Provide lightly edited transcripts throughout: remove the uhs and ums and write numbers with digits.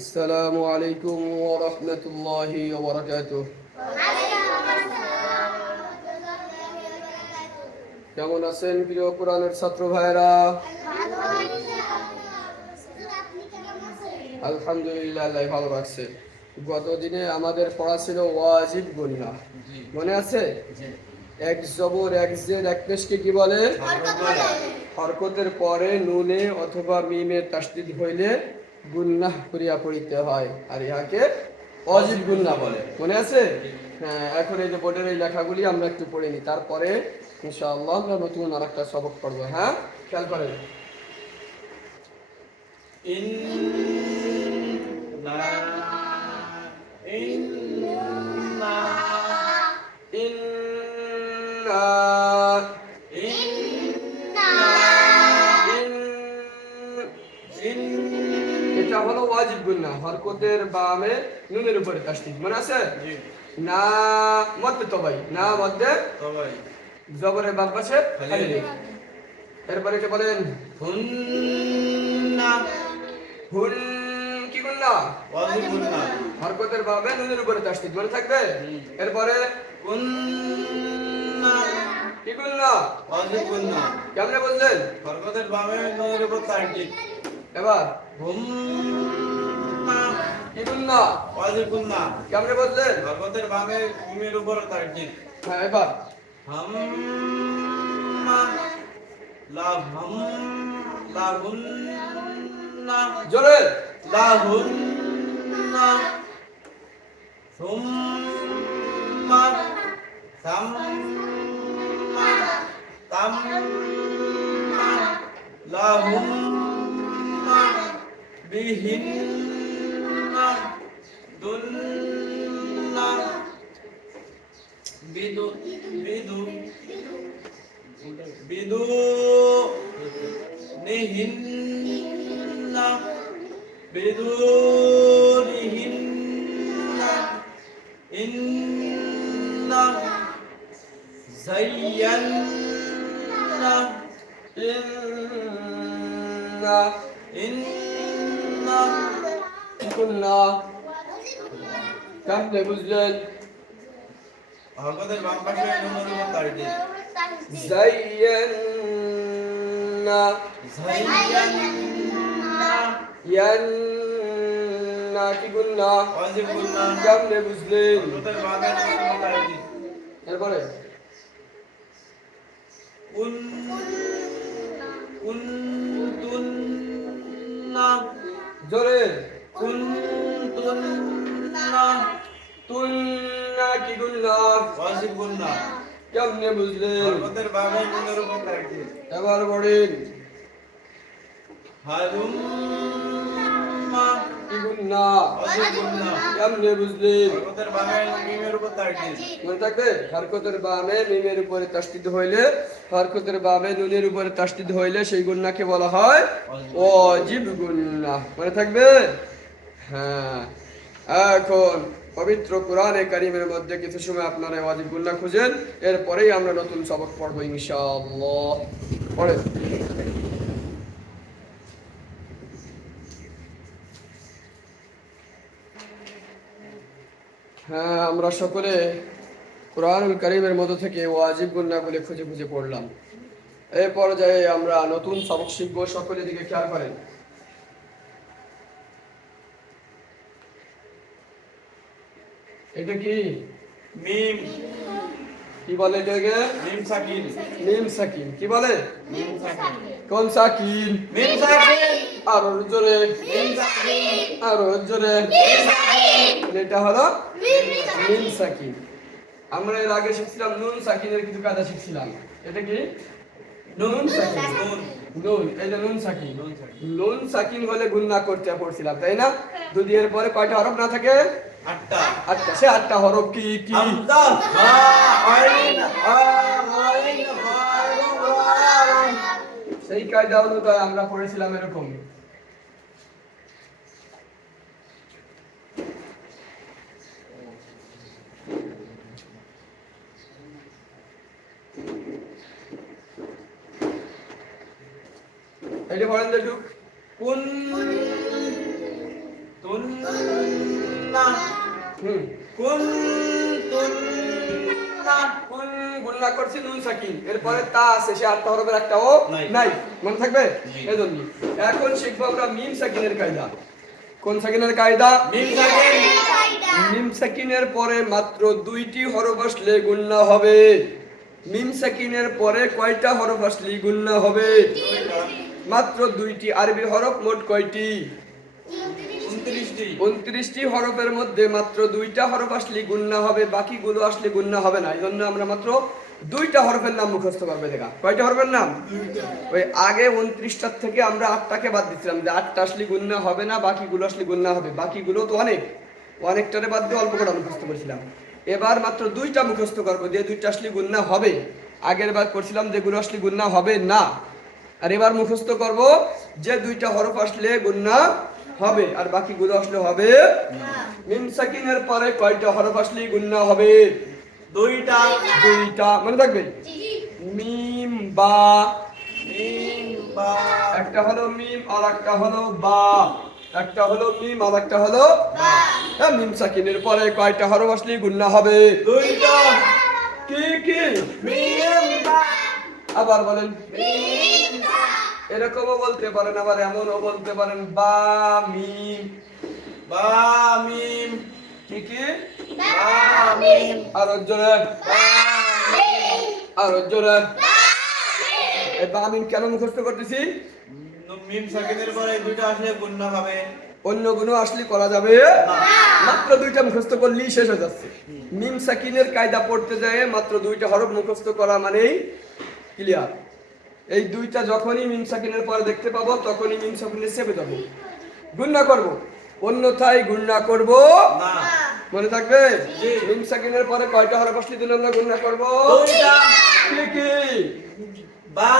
আসসালামু আলাইকুম ওয়া রাহমাতুল্লাহি ওয়া বারাকাতুহু। কেমন আছেন প্রিয় কোরআনের ছাত্র ভাইরা? আলহামদুলিল্লাহ, আল্লাহ ভালো রাখছে। গত দিনে আমাদের পড়া ছিল ওয়াজিব গুনহা, মনে আছে? এক জবর এক জের এক পেশকে কি বলে? হরকতের পরে নুনে অথবা মিমে তাসদীদ হইলে গুন্নাহ করিয়া পড়িতে হয়, আর ইহাকে ওয়াজিব গুন্নাহ বলে। মনে আছে? হ্যাঁ, এখন এই যে বোর্ডের এই লেখাগুলি আমরা একটু পড়ে নিই, তারপরে ইনশাআল্লাহ আমরা নতুন আরেকটা সবক পড়বো। হ্যাঁ, খেয়াল করেন। এটা হলো ওয়াজিব গুন্নাহ, হরকতের বামে নুনের উপরে তাসদীদ। মনে আছে? না মধ্যে তবাই, না মধ্যে তবাই, জবরের বাম পাশে খালি রেখে। এরপরে এটা বলেন হুন্না। হুন কি গুন্নাহ? ওয়াজিব গুন্নাহ, হরকতের বামে নুনের উপরে তাসদীদ। মনে থাকবে? এরপরে গুন্না কি গুন্নাহ? ওয়াজিব গুন্নাহ। কেমনে বললেন? হরকতের বামে নুনের উপর তাসদীদ। এবার হুম্মা কি গুন্নাহ? ওয়াজিব গুন্নাহ। কেমনে বললেন? হরকতের বামে মিমের উপর তাসদীদ। হ্যাঁ, এবার হাম্মা লাহুন্না জোরে লাহুন্না সুম্মা সাম্মা তাম্মা লাহুম্মা বিহিন্না দুন্না বিদু বিদু বিদু নিহিন্না বিদু নিহিন্না ইন্না যায়্যান্না ইন্না ইন্না কুন্না। কেমনে বুঝলেন? হরকতের বাম পাশে নুনের উপর তাসদীদ। যায়্যান্না যায়্যান্না ইয়ান্না কি গুন্নাহ? ওয়াজিব গুন্নাহ। কেমনে বুঝলেন? হরকতের বামে নুনের উপর তাসদীদ। এরপরে কুনতুন্না জোরে কুনতুন্না তুন্না কি গুন্নাহ? ওয়াজিব গুন্নাহ। কেমনে বুঝলেন? হরকতের বামে নুনের উপর তাসদীদ। এবার পড়েন হালুম্মা কি গুন্নাহ? ওয়াজিব গুন্নাহ। কেমনে বুঝলেন? হরকতের বামে মিমের উপর তাসদীদ। মনে থাকবে? হরকতের বামে মিমের উপরে তাসদীদ হইলে, হরকতের বামে নুনের উপরে তাসদীদ হইলে সেই গুন্নাহকে বলা হয় ওয়াজিব গুন্নাহ। মনে থাকবে? হ্যাঁ, এখন পবিত্র কোরআনে কারীমের মধ্যে কিছু সময় আপনারা ওয়াজিব গুন্নাহ খুঁজেন, এরপরেই আমরা নতুন সবক পড়বো ইনশাআল্লাহ। পড়েন। হ্যাঁ, আমরা সকলে কোরআনুল কারীমের মধ্যে থেকে ওয়াজিব গুন্নাহগুলি খুঁজে খুঁজে পড়লাম। এই পর্যায়ে আমরা নতুন সবক শিখবো, সকলের দিকে খেয়াল করেন। এটা কি? মিম। কি বলে এটাকে? মিম সাকিন। মিম সাকিন কি বলে? মিম সাকিন। কোন সাকিন? মিম সাকিন। আরো জোরে। মিম সাকিন। আরো জোরে। মিম সাকিন। এটা হলো মিম সাকিন। আমরা এর আগে শিখছিলাম নুন সাকিনের কিছু কায়দা শিখছিলাম। এটা কি? নুন সাকিন। নুন, এই যে নুন সাকিন। নুন সাকিন হলে গুন্নাহ করতে পড়ছিলাম, তাই না? যদি এর পরে কয়টা হরফ না থাকে? আটটা। আটটা। সে আটটা হরফ কি কি? হামজা, হা, আইন, হা, আইন, হা, আইন। সেই কায়দা অনুযায়ী আমরা পড়েছিলাম এরকম। এটা পড়েন দেখুন। কুন তুন কুনতুন্না কুন গুণনা করছি নুন সাকিন এরপরে তা আছে সে আটটা হরফের একটা ও নাই মনে থাকবে এজন্য এখন শিখবো আমরা মিম সাকিনের কায়দা কোন সাকিনের কায়দা মিম সাকিনের পরে মাত্র দুইটি হরফ আসলে গুণনা হবে মিম সাকিনের পরে কয়টা হরফ আসলে গুণনা হবে মাত্র দুইটি আরবি হরফ মোট কয়টি 29টি হরফের মধ্যে মাত্র দুইটা হরফ আসলে গুণনা হবে বাকিগুলো আসলে গুণনা হবে না এইজন্য আমরা মাত্র দুইটা হরফের নাম মুখস্থ করবে দেখা কয়টা হরফের নাম ওই আগে 29টার থেকে আমরা 8টাকে বাদ দিছিলাম যে 8টা আসলে গুণনা হবে না বাকিগুলো আসলে গুণনা হবে বাকিগুলো তো অনেকটারে বাদ দিয়ে অল্প করে মুখস্থ করেছিলাম এবার মাত্র দুইটা মুখস্থ করব যে দুইটা আসলে গুণনা হবে আগের বার করছিলাম যেগুলো আসলে গুণনা হবে না আর এবার মুখস্থ করব যে দুইটা হরফ আসলে গুণনা হবে আর বাকিগুলো আসলে হবে না মিম সাকিনের পরে কয়টা হরফ আসলে গুণনা হবে দুইটা মনে থাকবে মিম বা একটা হলো মিম আর একটা হলো বা একটা হলো মিম আর একটা হলো বা মিম সাকিনের পরে কয়টা হরফ আসলে গুণনা হবে দুইটা কি মিম বা আবার বলেন মিম বা এরকমও বলতে পারেন আবার এমনও বলতে পারেন বা মিম কি বা মিম আর জোরে এই বা মিম কেন মুখস্থ করতেছি মিম সাকিনের পরে দুইটা আসলে গুণনা হবে অন্য গুণ আসলে করা যাবে মাত্র দুইটা মুখস্থ করলেই শেষ হয়ে যাচ্ছে মিম সাকিনের কায়দা পড়তে যায় মাত্র দুইটা হরফ মুখস্থ করা মানেই ক্লিয়ার এই দুইটা যখনই মিম সাকিনের পরে দেখতে পাবো তখনই মিম সাকিনের চেপে যাব গুণনা করব অন্যথায় গুণনা করব না মনে থাকবে মিম সাকিনের পরে কয়টা হরফ আসলে দিন আমরা গুণনা করব দুইটা কি বা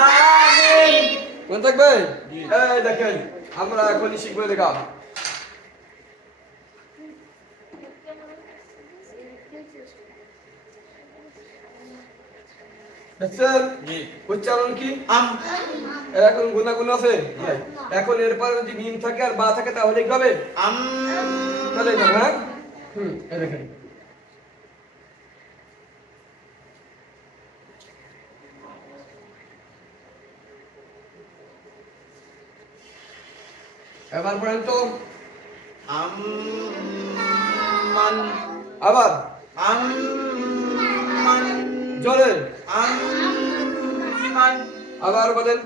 মিম মনে থাকবে এই দেখেন আমরা এখনই শিখবো দেখা দেখছেন উচ্চারণ কি এখন গুণাগুণ আছে এখন এরপর যদি মিম থাকে আর বা থাকে তাহলে কি হবে তাহলে হ্যাঁ এই দেখেন এবার পড়েন তো আবার জোরে আবার বলেন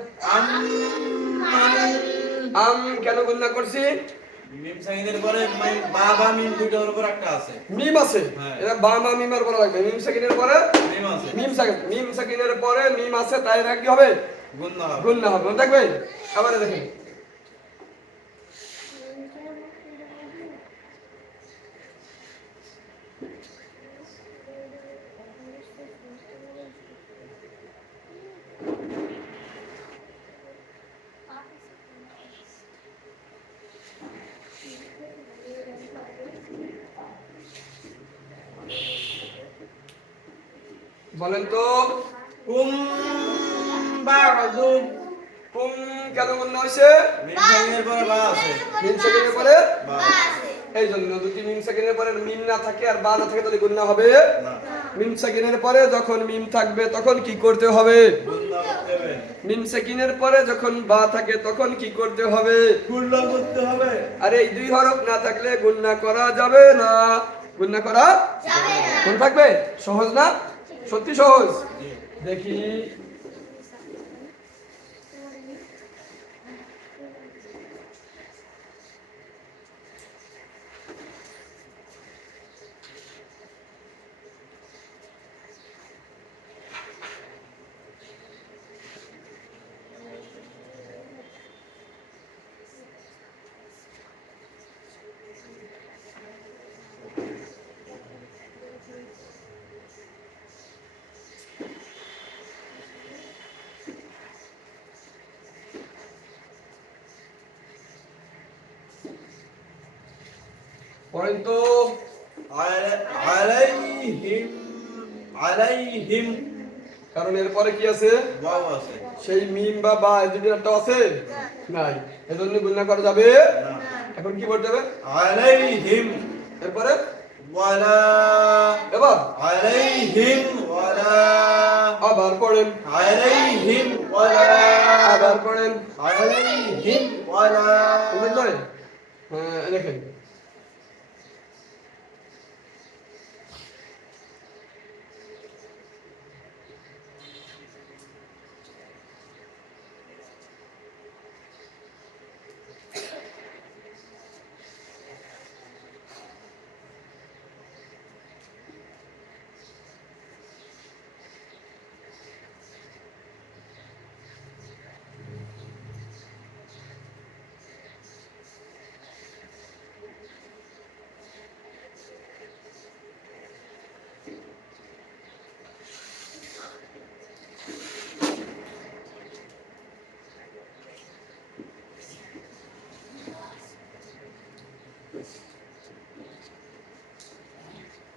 কেন গুণনা করছি মিম সাকিনের পরে বা বা মিম দুইটার উপর একটা আছে মিম আছে এটা বা মা মিম আর বলা লাগবে মিম সাকিনের পরে মিম আছে মিম সাকিনের পরে মিম আছে তাই এর কি হবে গুণনা হবে মনে থাকবে আবার দেখেন বলেন তো কুম বা'দু কুম কেন গুণনা হইছে মিম সাকিনের পরে বা আছে মিম সাকিনের পরে বা আছে এই জন্য যদি মিম সাকিনের পরে মিম না থাকে আর বা না থাকে তাহলে গুণনা হবে না মিম সাকিনের পরে যখন মিম থাকবে তখন কি করতে হবে গুণনা করতে হবে মিম সাকিনের পরে যখন বা থাকে তখন কি করতে হবে গুণনা করতে হবে আর এই দুই হরফ না থাকলে গুণনা করা যাবে না গুণনা করা যাবে না কোন থাকবে সহজ না সত্যি সহজ দেখি পড়েন তো আলাইহিম কারণ এরপরে কি আছে ওয়াও আছে সেই মিম বা বা এই দুটো একটা আছে নাই এজন্য গুণনা করা যাবে না এখন কি করতে হবে আলাইহিম এরপরে ولا এবার عليهم ولا আবার পড়েন, عليهم ولا আবার পড়েন। عليهم ولا বুঝলেন নয়? হ্যাঁ, দেখেন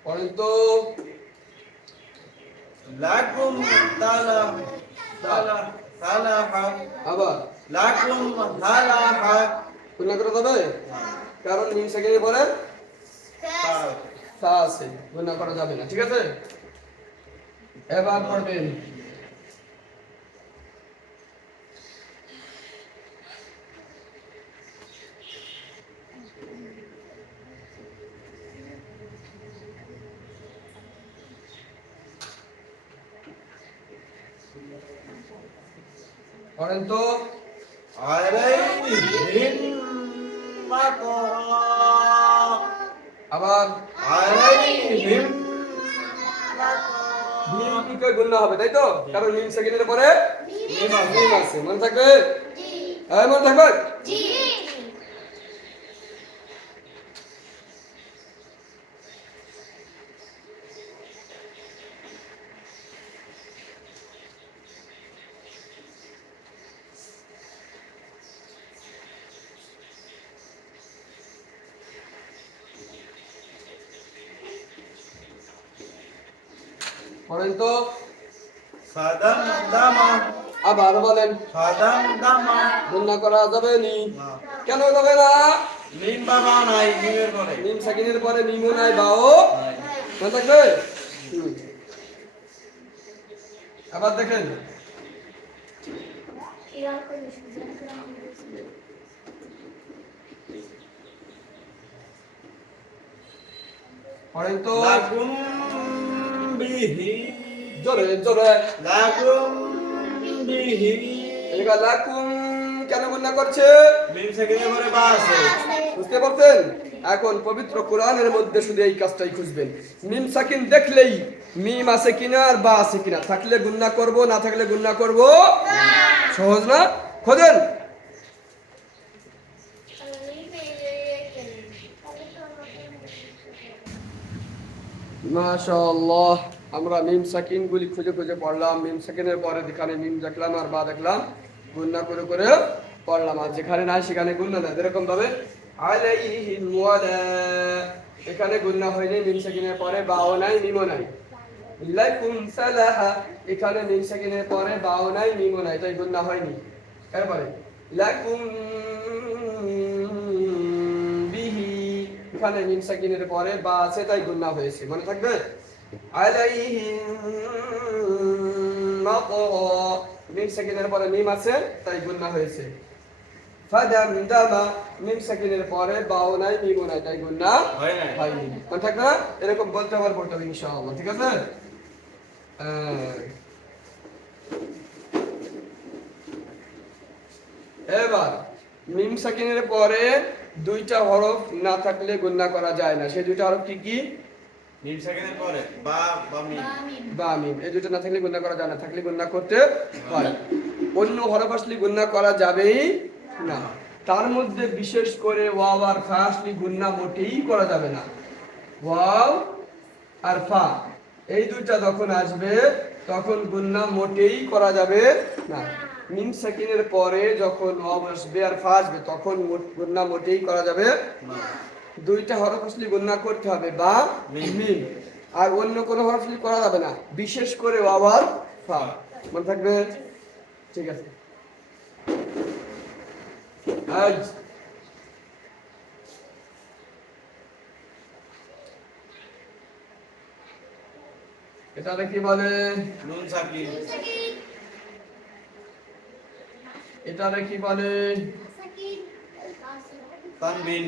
পড়েন তো। لكم تلا تلا تلاحا আবার لكم تلاحا গুণা করা যাবে, কারণ মিম সেকেন্ডের পরে তা আছে, গুণা করা যাবে না। ঠিক আছে, এবার পড়বেন পড়েন তো। عليهم مطر আবার عليهم মিম কি করে গুণা হবে, তাই তো? কারণ মিম সেকেন্ডের পরে মিম আছে, মনে থাকবে? হ্যাঁ, মনে থাকবে। পড়েন তো। صدم دما আবার বলেন, صدم دما গুণা করা যাবে নি, কেন যাবে না? মিম বাবা নাই মিমের পরে মিম সেকেন্ডের পরে মিমও নাই, বাও মনে থাকবে। আবার দেখেন পড়েন তো। লাকুম বিহি জোরে জোরে। লাকুম বিহি এবার লাকুম কেন গুণা করছে? মিম সেকেন্ডের পরে বা আছে বুঝতে পারছেন? এখন পবিত্র কোরআনের মধ্যে শুধু এই কাজটাই খুঁজবেন, মিম সাকিন দেখলেই মিম আছে কিনা আর বা আছে কিনা, থাকলে গুণা করব, না থাকলে গুণা করব। সহজ না? খোঁজেন। মাশাআল্লাহ, আমরা মিম সাকিন গুলি খুঁজে খুঁজে পড়লাম। মিম সাকিনের পরে যেখানে মিম দেখলাম আর বা দেখলাম, গুণা করে করে পড়লাম। আর যেখানে নাই সেখানে গুণা নাই। এরকম ভাবে আলাইহিম ওয়ালা, এখানে গুণা হয়নি, মিম সাকিনের পরে বাও নাই, মিমও নাই। লাকুম সালাহা, এখানে মিম সাকিনের পরে বাও নাই, মিমও নাই, তাই গুণা হয়নি। এরপরে লাকুম বিহি, এখানে মিম সাকিনের পরে বা আছে, তাই গুণা হয়েছে, মনে থাকবে। আলাইহিম মাতরা, মিম সাকিনের পরে মিম আছে, তাই গুণা হয়েছে। ফাদামদামা, মিম সাকিনের পরে বাও নাই, মিমও নাই, তাই গুণা হয়নি। মনে থাকবে না? এরকম বলতে আবার পড়তে হবে ইনশাআল্লাহ। ঠিক আছে। এবার মিম সাকিনের পরে দুইটা হরফ না থাকলে গুণা করা যায় না। সেই দুইটা হরফ কি কি? মিম সেকেন্ডের পরে বা বা মিম বা মিম, এই দুইটা না থাকলে গুণা করা যায় না, থাকলে গুণা করতে হয়। অন্য হরফ আসলে গুণা করা যাবেই না। তার মধ্যে বিশেষ করে ওয়াও আর ফা আসলে গুণা মোটেই করা যাবে না। ওয়াও আর ফা এই দুইটা যখন আসবে তখন গুণা মোটেই করা যাবে না। মিম সাকিনের পরে যখন ওয়াও আসবে আর ফা আসবে তখন গুণা মোটেই করা যাবে না দুইটা হরফ আসলে গুণা করতে হবে বা মিম, আর অন্য কোনো হরফ আসলে করা যাবে না, বিশেষ করে ওয়াও আর ফা। মনে থাকবে? ঠিক আছে। আজ এটারে কি বলে? নুন সাকিন এটারে কি বলে? তানবিন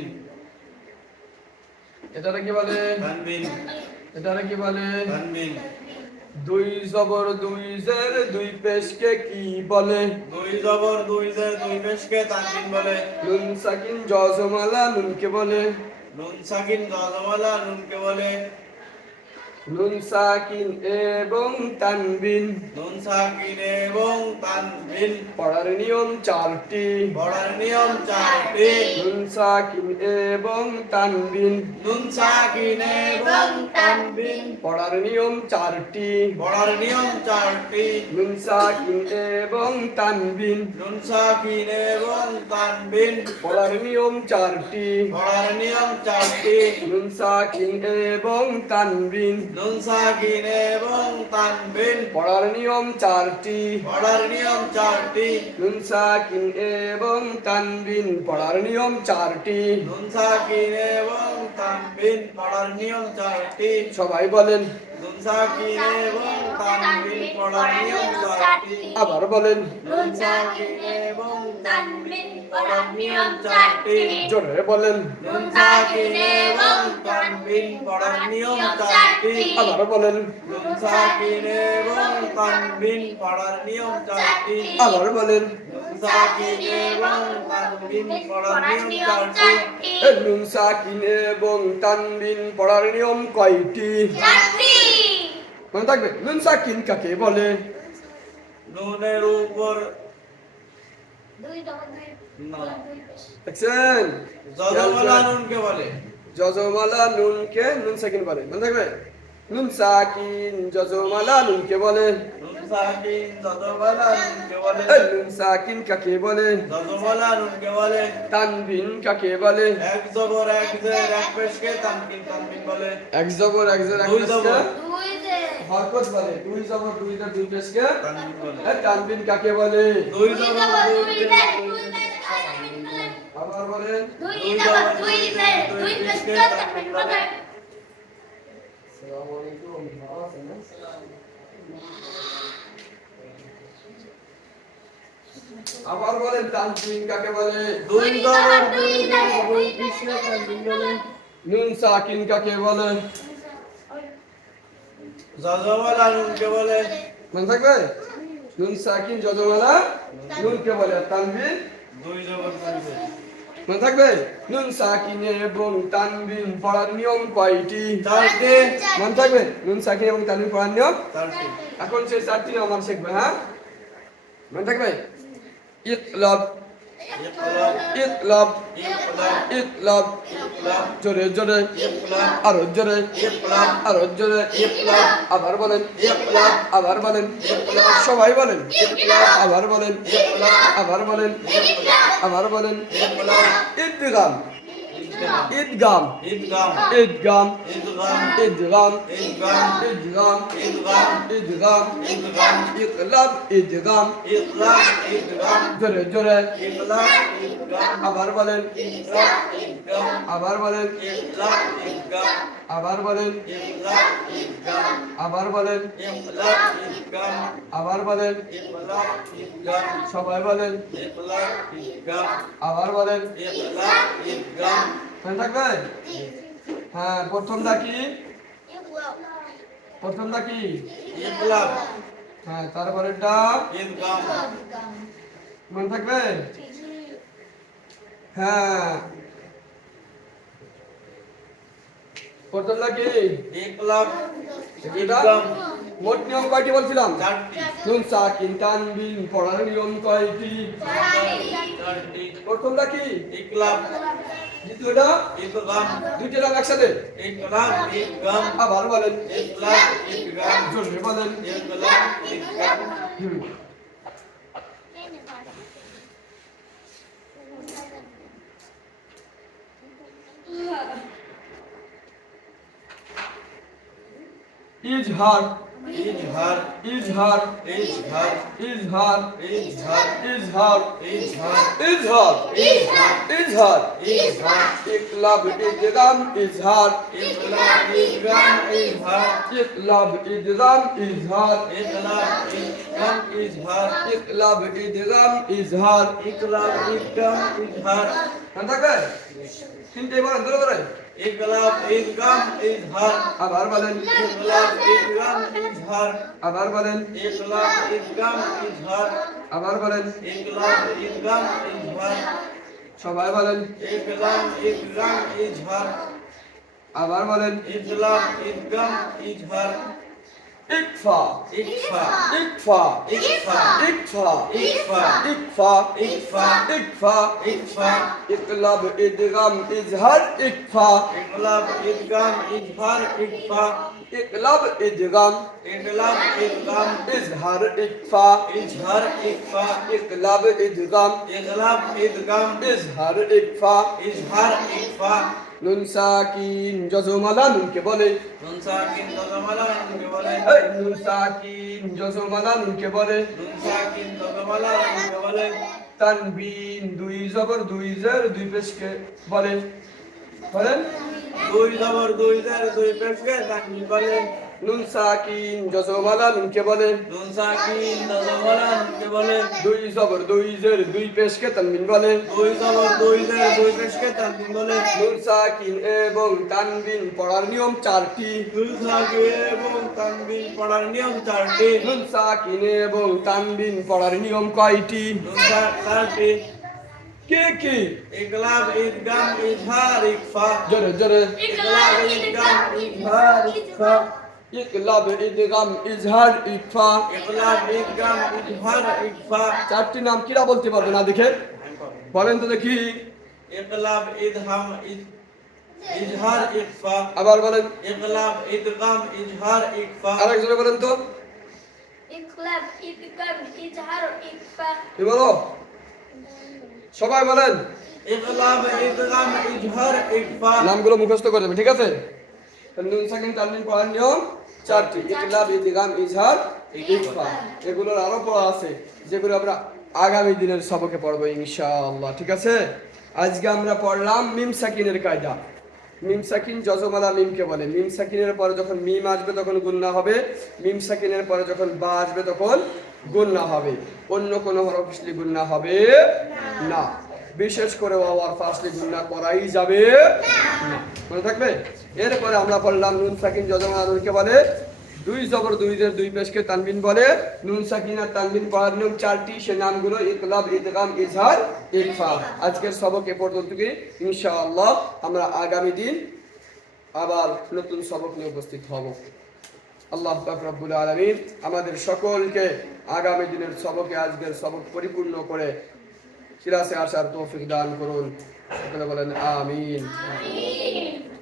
এটারে কি বলে? তানবিন এটারে কি বলে? তানবিন দুই জবর দুই জের দুই পেশকে কি বলে? দুই জবর দুই জের দুই পেশকে তানবিন বলে। নুন সাকিন জজমালা নুনকে বলে। নুন সাকিন জজমালা নুনকে বলে। নুন সাকিন এবং তানবিন নুন সাকিন এবং তানবিন পড়ার নিয়ম চারটি। পড়ার নিয়ম চারটি। নুন সাকিন এবং তানবিন নুন সাকিন এবং তানবিন পড়ার নিয়ম চারটি। পড়ার নিয়ম চারটি। নুন সাকিন এবং তানবিন নুন সাকিন এবং তানবিন পড়ার নিয়ম চারটি। পড়ার নিয়ম চারটি। নুন সাকিন এবং তানবিন নুন সাকিন এবং তানবিন পড়ার নিয়ম চারটি। পড়ার নিয়ম চারটি। নুন সাকিন এবং তানবিন পড়ার নিয়ম চারটি। নুন সাকিন এবং তানবিন পড়ার নিয়ম চারটি। সবাই বলেন। নুন সাকিন এবং তানবিন পড়ার নিয়ম চারটি। আবার বলেন। নুন সাকিন এবং তানবিন পড়ার নিয়ম চারটি। জোরে বলেন। নুন সাকিন এবং তানবিন পড়ার নিয়ম চারটি। আবার বলেন। নুন সাকিন এবং তানবিন পড়ার নিয়ম চারটি। আবার বলেন। নুন সাকিন এবং তানবিন পড়ার নিয়ম চারটি। নুন সাকিন এবং তানবিন পড়ার নিয়ম কয়টি? মনে থাকবে। নুন সাকিন কাকে বলে? নুনের উপর না দেখছেন? জজমালা নুনকে বলে। জজমালা নুনকে নুন সাকিন বলে। মনে থাকবে। নুন সাকিন জজমালা নুনকে বলে। নুন সাকিন জজমালা নুনকে বলে। নুন সাকিন কাকে বলে? জজমালা নুনকে বলে। তানবিন কাকে বলে? এক জবর এক জের এক পেশকে তানবিন তানবিন বলে। এক জবর এক জের এক দুই পেশকে জবর হরকত বলে। দুই জবর দুই জের দুই পেশকে তানবিন বলে। তানবিন কাকে বলে? দুই জবর দুই জের আবার বলেন। দুই জবর দুই জের দুই পেশকে তানবিন বলে। আসসালামু আলাইকুম। ভালো আছেন না? আবার বলেন। তানবিন কাকে বলে? দুই জবর দুই জের দুই পেশকে তানবিন বলে। নুন সাকিন কাকে বলে? জজমালা নুনকে বলে। মনে থাকবে। নুন সাকিন জজমালা নুনকে বলে। আর তানবিন দুই জবর দুই জের মনে থাকবে। নুন সাকিন এবং তানবিন পড়ার নিয়ম কয়টি? চারটি। মনে থাকবে। নুন সাকিন এবং তানবিন পড়ার নিয়ম চারটি। এখন সেই চারটি নিয়ম আমরা শিখবো। হ্যাঁ, মনে থাকবে। ইকলাব ইকলাব ইকলাব ইকলাব ইকলাব ইকলাব জোরে জোরে ইকলাব আরো জোরে ইকলাব আরো জোরে ইকলাব আবার বলেন। ইকলাব আবার বলেন। ইকলাব সবাই বলেন। ইকলাব আবার বলেন। ইকলাব আবার বলেন। ইকলাব আবার বলেন। ইকলাব ইদগাম ইদগাম ইদগাম ইদগাম ইদগাম ইদগাম ইদগাম ইদগাম ইদগাম ইদগাম ইদগাম ইদগাম ইকলাব ইদগাম ইকলাব ইদগাম জোরে জোরে ইকলাব ইদগাম আবার বলেন। ইকলাব ইদগাম আবার বলেন। ইকলাব ইদগাম আবার বলেন। ইকলাব ইদগাম আবার বলেন। ইকলাব ইদগাম আবার বলেন। ইকলাব ইদগাম সবাই বলেন। ইকলাব ইদগাম আবার বলেন। ইকলাব ইদগাম মনে থাকবে। হ্যাঁ, প্রথমটা কি? প্রথমটা কি? ইকলাব হ্যাঁ, তারপরেরটা ইদগাম মনে থাকবে। হ্যাঁ, প্রথমটা কি? ইকলাব এটা ইদগাম মোট নিয়ম কয়টি বলছিলাম? চারটি। নুন সাকিন তানবিন পড়ার নিয়ম কয়টি? চারটি। প্রথমটা কি? ইকলাব দ্বিতীয়টা? ইদগাম দুইটা নাম একসাথে। ইকলাব ইদগাম আবার বলেন। ইকলাব ইদগাম জোরে বলেন। ইকলাব ইদগাম হুম। ইজহার ইজহার ইজহার ইজহার ইজহার ইজহার ইজহার ইজহার ইজহার ইজহার ইজহার ইকলাব ইদগাম ইজহার ইকলাব ইদগাম ইজহার ইকলাব ইদগাম ইজহার ইকলাব ইদগাম ইজহার ইকলাব ইদগাম ইজহার ইকলাব ইদগাম ইজহার মনে থাকবে তিনটে বলেন ধরে ধরে ইকলাব ইদগাম ইজহার আবার বলেন ইকলাব ইদগাম ইজহার আবার বলেন ইকলাব ইদগাম ইজহার আবার বলেন ইকলাব ইদগাম ইজহার সবাই বলেন ইকলাব ইদগাম ইজহার আবার বলেন ইকলাব ইদগাম ইজহার ইকফা ইকফা ইকফা ইকফা ইকফা ইকফা ইকফা ইকফা ইকফা ইকফা ইকলাব ইদগাম ইজহার ইকফা ইকলাব ইদগাম ইজহার ইকফা ইকলাব ইদগাম ইকলাব ইদগাম ইজহার ইকফা ইজহার ইকফা ইকলাব ইদগাম ইকলাব ইদগাম ইজহার ইকফা ইজহার ইকফা নুন সাকিন জজমালা নুনকে বলে নুন সাকিন দজমালা নুনকে বলে এই নুন সাকিন জজমালা নুনকে বলে নুন সাকিন দজমালা নুনকে বলে তানবিন দুই জবর দুই জের দুই পেশকে বলে বলেন দুই জবর দুই জের দুই পেশকে তাকমিল বলে নুন সাকিন জজমালা নুনকে বলে নুন সাকিন দজমালা নুনকে বলে দুই জবর দুই জের দুই পেশকে তানবিন বলে দুই জবর দুই জের দুই পেশকে তাকমিল বলে নুন সাকিন এবং তানবিন পড়ার নিয়ম চারটি নুন সাকিন এবং তানবিন পড়ার নিয়ম চারটি নুন সাকিন এবং তানবিন পড়ার নিয়ম কয়টি নুন চারটি কে কি ইকলাব ইদগাম ইজহার ইকফা জোরে জোরে ইকলাব ইদগাম ইজহার ইকফা ইকলাব ইদগাম ইজহার ইকফা ইকলাব ইদগাম ইজহার ইকফা চারটি নাম কিরা বলতে পারবে না দেখে বলেন তো দেখি ইকলাব ইদহাম ইজহার ইকফা আবার বলেন ইকলাব ইদগাম ইজহার ইকফা আরেকজনে বলেন তো ইকলাব ইদগাম ইজহার ইকফা কি বলো সবাই বলেন ইকলাব ইদগাম ইজহার ইকফা নামগুলো মুখস্থ করে দেবে ঠিক আছে নুন সাকিন তানবিন পড়ার নিয়ম চারটি ইকলাব ইদগাম ইজহার ইকফা এগুলোর আরো পড়া আছে যেগুলো আমরা আগামী দিনের সবকে পড়বো ইনশাআল্লাহ ঠিক আছে আজকে আমরা পড়লাম মিম সাকিনের কায়দা মিম সাকিন জজমালা মিমকে বলে মিম সাকিনের পরে যখন মিম আসবে তখন গুণনা হবে মিম সাকিনের পরে যখন বা আসবে তখন গুণনা হবে অন্য কোনো হরফ আসলে গুণনা হবে না বিশেষ করে ওয়াও আর ফা আসলে গুণনা করাই যাবে না মনে থাকবে এরপরে আমরা পড়লাম নুন সাকিন জজমালা নুনকে বলে দুই জবর দুই জের দুই পেশকে তানবিন বলে নুন সাকিন আর তানবিন পড়ার নিয়ম চারটি সে নামগুলো ইকলাব ইদগাম ইজহার ইকফা আজকের সবক এ পর্যন্তই ইনশাআল্লাহ আমরা আগামী দিন আবার নতুন সবক নিয়ে উপস্থিত হব আল্লাহ পাক রব্বুল আলামিন আমাদের সকলকে আগামী দিনের সবকে আজকের সবক পরিপূর্ণ করে ক্লাসে আসার তৌফিক দান করুন সকলে বলেন আমিন আমিন